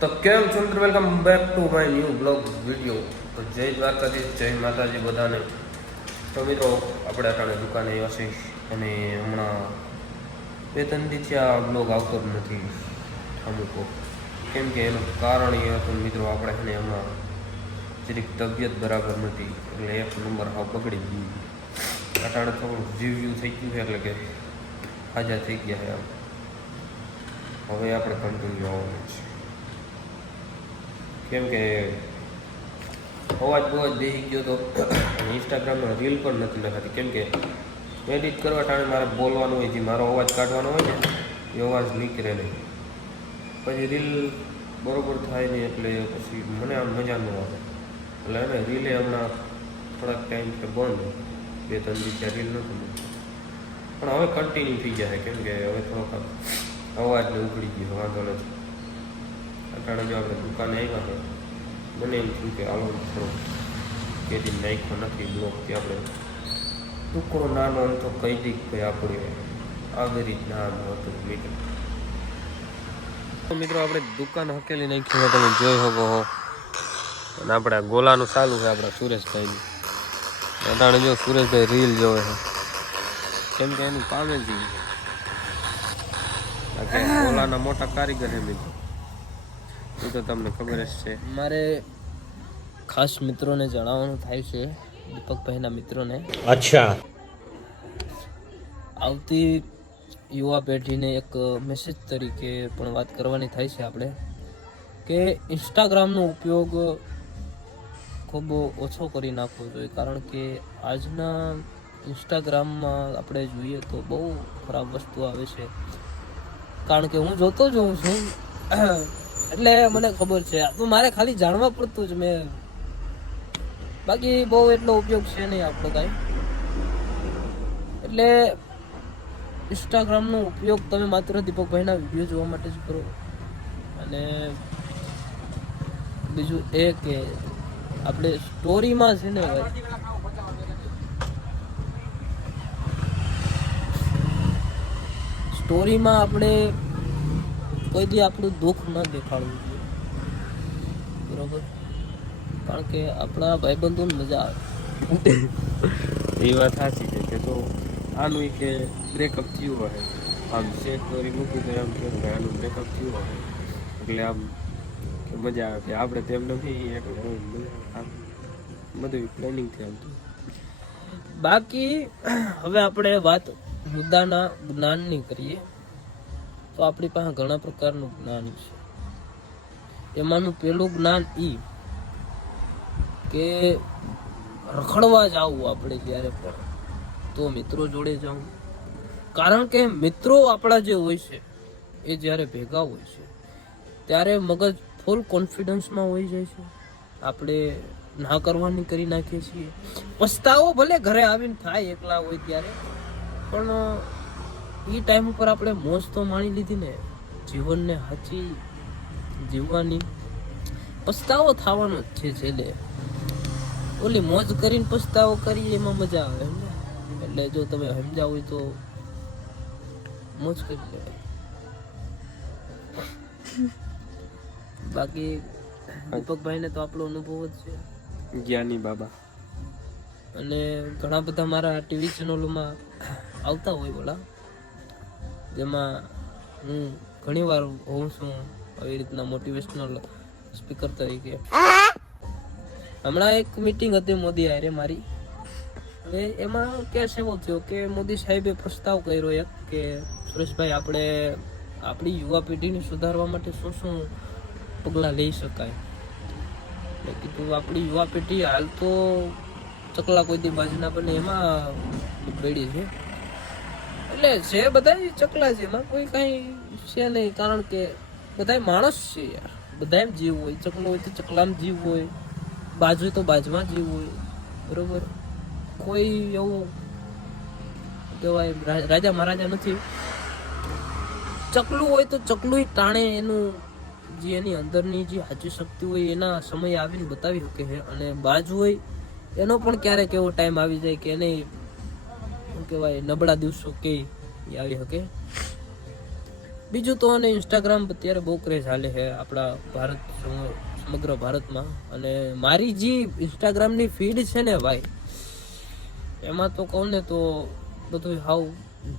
તો કેમ છો મિત્રો, welcome back to my new blog video. તો જય દ્વારકાધીશ, જય માતાજી બધાને. તો મિત્રો આપણે અટાણે દુકાને આવ્યા છીએ અને હમણાં બે ત્રણ દિવસથી આ બ્લોગ આવતો જ નથી અમુકો. કેમ કે એનું કારણ એ હતું મિત્રો, આપણે એને હમણાં જરીક તબિયત બરાબર નથી, એટલે એક નંબર હાવ બગડી ગયું. અટાણે થોડું જીવ્યું થઈ ગયું છે, એટલે કે હાજા થઈ ગયા છે. હવે આપણે કન્ટિન્યુ આવવાનું છે, કેમ કે અવાજ બવાજ બેસી ગયો તો ઇન્સ્ટાગ્રામમાં રીલ પણ નથી લખાતી. કેમ કે એડિટ કરવા ટાણે મારે બોલવાનું હોય, જે મારો અવાજ કાઢવાનો હોય ને એ અવાજ નીકળે નહીં, પછી રીલ બરોબર થાય નહીં, એટલે પછી મને આમ મજા ન આવે. એટલે એને રીલે હમણાં થોડાક ટાઈમ કે બંધ, બે ત્રણ દિવસ રીલ નથી, પણ હવે કન્ટિન્યુ થઈ જાય. કેમ કે હવે થોડોક અવાજને ઉકળી ગયો, વાંધો નથી. અટાણે જો આપણે દુકાને આવ્યા છે, મને એમ થયું કે આલો થોડો કેદી નાખ્યો નથી બ્લોગ, કે આપણે ટુકડો નાનો એમ તો કહી દી કે આપણે આવી રીતના આમ હતું મિત્રો. મિત્રો આપણે દુકાન હકેલી નાખી હોય, તમે જોઈ શકો હો. અને આપણે ગોલાનું ચાલુ છે આપણા સુરેશભાઈનું. અટાણે જો સુરેશભાઈ રીલ જોવે છે, કેમ કે એનું કામ જ ગોલાના મોટા કારીગર છે મિત્રો, એ તો તમને ખબર જ છે. મારે ખાસ મિત્રોને જણાવવાનું થાય છે, દીપકભાઈના મિત્રોને, અચ્છા, આવતી યુવા પેઢીને એક મેસેજ તરીકે પણ વાત કરવાની થાય છે આપણે, કે ઇન્સ્ટાગ્રામનો ઉપયોગ ખૂબ ઓછો કરી નાખવો જોઈએ. કારણ કે આજના ઇન્સ્ટાગ્રામમાં આપણે જોઈએ તો બહુ ખરાબ વસ્તુ આવે છે. કારણ કે હું જોતો જ હોઉં છું, એટલે મને ખબર છે. તો મારે ખાલી જાણવા પડતું જ, મેં બાકી બહુ એટલો ઉપયોગ છે નહીં આપણો કાંઈ. એટલે ઇન્સ્ટાગ્રામનો ઉપયોગ તમે માત્ર દીપકભાઈના વિડીયો જોવા માટે જ કરો. અને બીજું એ કે આપણે સ્ટોરીમાં છે ને ભાઈ, સ્ટોરીમાં આપણે કોઈ દી આપણું દુઃખ ન દેખાડવું જોઈએ, બરોબર? કારણ કે આપણા ભાઈબંધોને મજા આવે. એ વાત સાચી છે. કે તો આનું કે બ્રેકઅપ થયું હોય, આમ સ્ટોરી મૂકી તો એમ કે આનું બ્રેકઅપ થયું હોય, એટલે આમ મજા આવે. આપણે તેમ નથી, એટલે આમ બધું પ્લાનિંગ થઈ આવતું. બાકી હવે આપણે વાત મુદ્દાના જ્ઞાનની કરીએ, તો આપણી પાસે ઘણા પ્રકારનું જ્ઞાન છે. એમાંનું પહેલું જ્ઞાન કે રખડવા જાવું આપણે જ્યારે પણ, તો મિત્રો જોડે જાઉં. કારણ કે મિત્રો આપણા જે હોય છે, એ જ્યારે ભેગા હોય છે ત્યારે મગજ ફૂલ કોન્ફિડન્સમાં હોઈ જાય છે. આપણે ના કરવાની કરી નાખીએ છીએ. પસ્તાવો ભલે ઘરે આવીને થાય એકલા હોય ત્યારે, પણ એ ટાઈમ ઉપર આપણે મોજ તો માણી લીધી ને, જીવનને સાચી જીવવાની. પસ્તાવો થવાનો જ છે છેલ્લે. ઓલી મોજ કરીને પસ્તાવો કરીએ એમાં મજા આવે, એટલે જો તમે સમજાવ હોય તો મોજ કરી લેવાય. બાકી દીપકભાઈને તો આપણો અનુભવ જ છે, જ્ઞાની બાબા. અને ઘણા બધા મારા ટીવી ચેનલોમાં આવતા હોય બોલા, જેમાં હું ઘણી વાર હોઉં છું આવી રીતના મોટિવેશનલ સ્પીકર તરીકે. હમણાં એક મીટિંગ હતી મોદી હારે મારી, હવે એમાં કેસ એવો થયો કે મોદી સાહેબે પ્રસ્તાવ કર્યો એક, કે સુરેશભાઈ આપણે આપણી યુવા પેઢીને સુધારવા માટે શું શું પગલાં લઈ શકાય. મેં કીધું આપણી યુવા પેઢી હાલ તો ચકલા કોઈ દી બાજના બને એમાં પડી છે. એટલે છે બધા ચકલા છે, એમાં કોઈ કાંઈ છે નહીં. કારણ કે બધા માણસ છે યાર, બધા એમ જીવ હોય. ચકલો હોય તો ચકલામાં જીવ હોય, બાજુ તો બાજમાં જીવ હોય, બરોબર? કોઈ એવું કહેવાય રાજા મહારાજા નથી. ચકલું હોય તો ચકલું ટાણે એનું જે એની અંદરની જે સાચી શક્તિ હોય એના સમય આવીને બતાવી શકે છે. અને બાજુ હોય એનો પણ ક્યારેક એવો ટાઈમ આવી જાય કે એને શું કહેવાય નબળા દિવસો કે આવી શકે. બીજું તો અને ઇન્સ્ટાગ્રામ અત્યારે બહુ ક્રેઝ હાલે છે આપણા સમગ્ર ભારતમાં. અને મારી જે ઇન્સ્ટાગ્રામની ફીડ છે ને ભાઈ, એમાં તો કહું ને તો બધું હાવ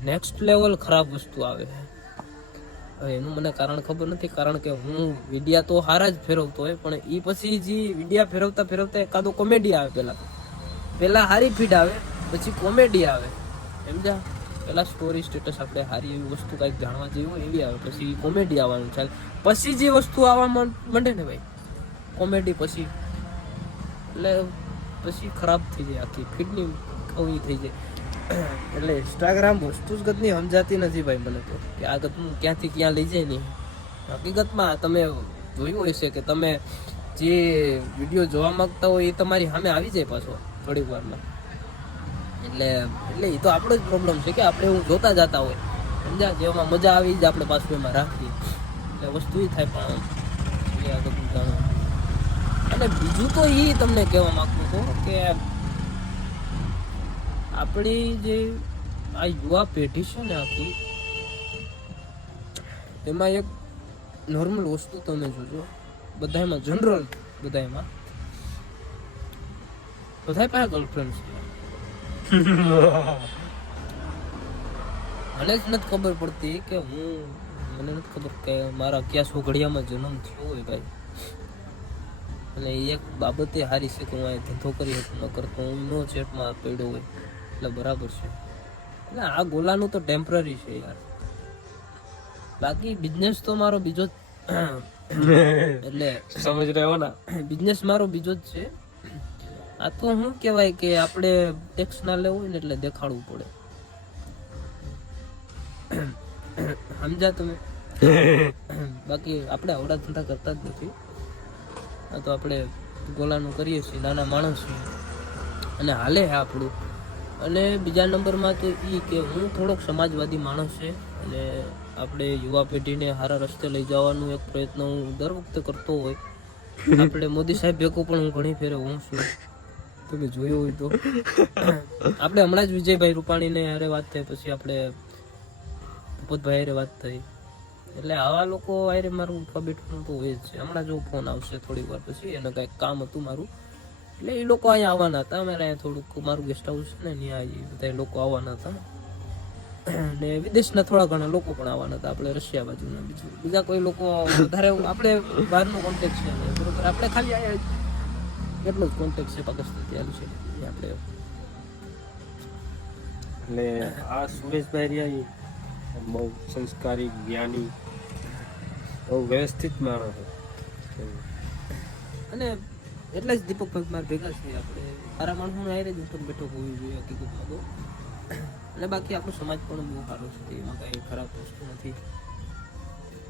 નેક્સ્ટ લેવલ ખરાબ વસ્તુ આવે છે. હવે એનું મને કારણ ખબર નથી, કારણ કે હું વિડિયા તો હારા જ ફેરવતો હોય, પણ એ પછી જે વિડિયા ફેરવતા ફેરવતા એકાદો કોમેડી આવે. પહેલા હારી ફીડ આવે, પછી કોમેડી આવે, સમજ્યા? પહેલા સ્ટોરી સ્ટેટસ આપણે હારી એવી વસ્તુ કાંઈક જાણવા જેવી હોય એવી આવે, પછી કોમેડી આવવાનું ચાલે, પછી જે વસ્તુ આવવા માંડે ને ભાઈ કોમેડી પછી, એટલે પછી ખરાબ થઈ જાય આખી ફીડની કવી થઈ જાય. એટલે ઇન્સ્ટાગ્રામ વસ્તુ જ ગતની સમજાતી નથી ભાઈ મને તો, કે આ ગતનું ક્યાંથી ક્યાં લઈ જાય નહીં. હકીકતમાં તમે જોયું હોય છે કે તમે જે વિડીયો જોવા માંગતા હોય એ તમારી સામે આવી જાય પાછો થોડીક વારમાં. એટલે એ તો આપણો જ પ્રોબ્લેમ છે કે આપણે એવું જોતા જતા હોય, સમજ્યા? જેમાં મજા આવી જ આપણે પાછું એમાં રાખીએ, એટલે વસ્તુ એ થાય. પણ આ બધું જાણો. અને બીજું તો એ તમને કહેવા માંગતો હતો કે આપણી જે આ યુવા પેઢી છે ને આખી, એમાં એક નોર્મલ વસ્તુ તમે જોજો, બધામાં જનરલ બધામાં બધા પાસે ગર્લફ્રેન્ડ છે. મને જ નથી ખબર પડતી કે મને નથી ખબર કે મારા કયા સોઘડિયામાં જન્મ થયો હોય ભાઈ. અને એક બાબતે હારી છે કે હું અહીં ધંધો કરી શકું, ન કરતો હું નો ચેટમાં પડ્યો હોય એટલે બરાબર છે. એટલે આ ગોલાનું તો ટેમ્પરરી છે યાર. બાકી બિઝનેસ તો મારો બીજો જ એટલે સમજ રહ્યો ને, બિઝનેસ મારો બીજો જ છે. આ તો શું કહેવાય કે આપણે ટેક્સ ના લેવું હોય ને એટલે દેખાડવું પડે, સમજ્યા તમે? બાકી આપણે આવડા ધંધા કરતા જ નથી. આ તો આપણે ગોલાનું કરીએ છીએ, નાના માણસ છીએ અને હાલે છે આપણું. અને બીજા નંબરમાં તો એ કે હું થોડોક સમાજવાદી માણસ છે, અને આપણે યુવા પેઢીને સારા રસ્તે લઈ જવાનું એક પ્રયત્ન હું દર વખતે કરતો હોય. આપણે મોદી સાહેબ ભેગો પણ હું ઘણી ફેરે હું છું, તમે જોયું હોય તો. આપણે હમણાં જ વિજયભાઈ રૂપાણીને હારે વાત થઈ, પછી આપણે ભૂપતભાઈ હારે વાત થઈ. એટલે આવા લોકો હારે મારું ઉઠવા બેઠવાનું તો હોય જ છે. હમણાં જો ફોન આવશે થોડીક વાર પછી, એને કાંઈક કામ હતું મારું, એટલે એ લોકો અહીંયા આવવાના હતા. અમારે અહીંયા થોડુંક મારું ગેસ્ટ હાઉસ છે ને, ત્યાં બધા લોકો આવવાના હતા. ને વિદેશના થોડા ઘણા લોકો પણ આવવાના હતા, આપણે રશિયા બાજુના. બીજા કોઈ લોકો વધારે આપણે બહારનો કોન્ટેક્ટ છે બરોબર, આપણે ખાલી અહીંયા એટલો જ કોન્ટેક્ટ છે પાકિસ્તાનથી ચાલુ છે આપણે. એટલે આ સુરેશભાઈ રહ્યા બહુ સંસ્કારી, જ્ઞાની, બહુ વ્યવસ્થિત માણસ છે. અને એટલે જ દીપકભાઈ મારા ભેગા છે. આપણે સારા માણસોને હારે જ ઉપર બેઠો હોવી જોઈએ હકીકતમાં તો. અને બાકી આપણો સમાજ પણ બહુ સારો છે, એમાં કાંઈ ખરાબ વસ્તુ નથી.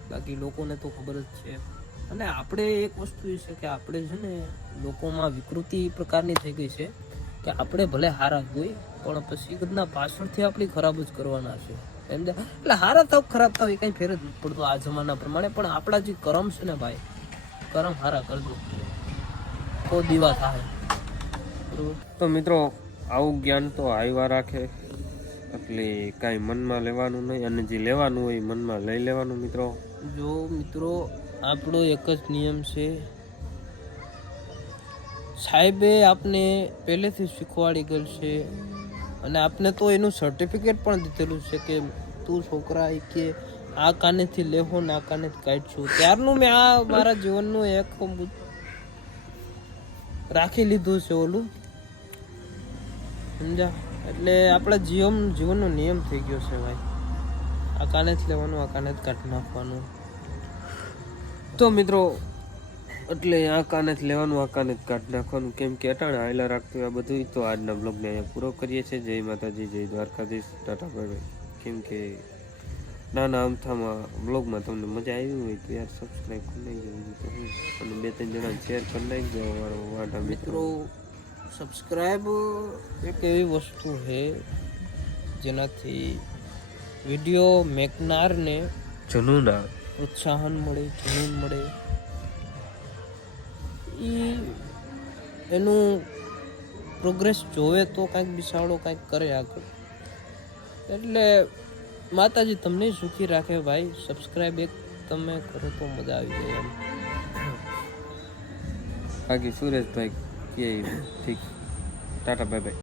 બાકી લોકોને તો ખબર જ છે. અને આપણે એક વસ્તુ એ છે કે આપણે છે ને લોકોમાં વિકૃતિ પ્રકારની થઈ ગઈ છે કે આપણે ભલે હારા હોય પણ પછી કદના પાછળથી આપણી ખરાબ જ કરવાના છે, સમજ્યા? એટલે હારા થાવ ખરાબ થાવ એ કંઈ ફેર જ નથી પડતો આ જમાના પ્રમાણે. પણ આપણા જે કરમ છે ને ભાઈ, કરમ હારા કરજો તો દીવા થાય. તો મિત્રો આવું જ્ઞાન તો આવ્યા રાખે, એટલે કાંઈ મનમાં લેવાનું નહીં, અને જે લેવાનું હોય મનમાં લઈ લેવાનું. મિત્રો જો મિત્રો આપણો એક જ નિયમ છે, સાહેબે આપને પહેલેથી શીખવાડી ગયેલ છે, અને આપને તો એનું સર્ટિફિકેટ પણ દીધેલું છે કે તું છોકરા કે આ કાનેથી લેવો ને આ કાનેથી કાઢશું. ત્યારનું મેં આ મારા જીવનનું એક રાખી લીધું છે ઓલું, સમજા? એટલે આપણા જીવનનો નિયમ થઈ ગયો છે ભાઈ, આ કાને જ લેવાનું, આ કાને જ કાઢી નાખવાનું. તો મિત્રો એટલે આ કાને જ લેવાનું, આ કાને જ કાઢી નાખવાનું, કેમ કે અટાણે હાયલા રાખતું આ બધું. તો આજના બ્લોગને અહીંયા પૂરો કરીએ છીએ. જય માતાજી, જય દ્વારકાધીશ, ટાટા બાય બાય. કેમ કે નાના અમથામાં બ્લોગમાં તમને મજા આવી હોય તો યાર સબસ્ક્રાઈબ કરી નાખજો, અને 2-3 જણાને શેર કરી નાખજો. વાડા મિત્રો સબસ્ક્રાઈબ એક એવી વસ્તુ છે જેનાથી વિડીયો મેકનારને જનૂન આવે, પ્રોત્સાહન મળે, જનૂન મળે. એનું પ્રોગ્રેસ જોવે તો કાંઈક બિસાડો કાંઈક કરે આગળ. એટલે માતાજી તમને સુખી રાખે ભાઈ. સબસ્ક્રાઇબ એક તમે કરો તો મજા આવી જાય એમ. બાકી સુરેશભાઈ કે ઠીક, ટાટા બાય બાય.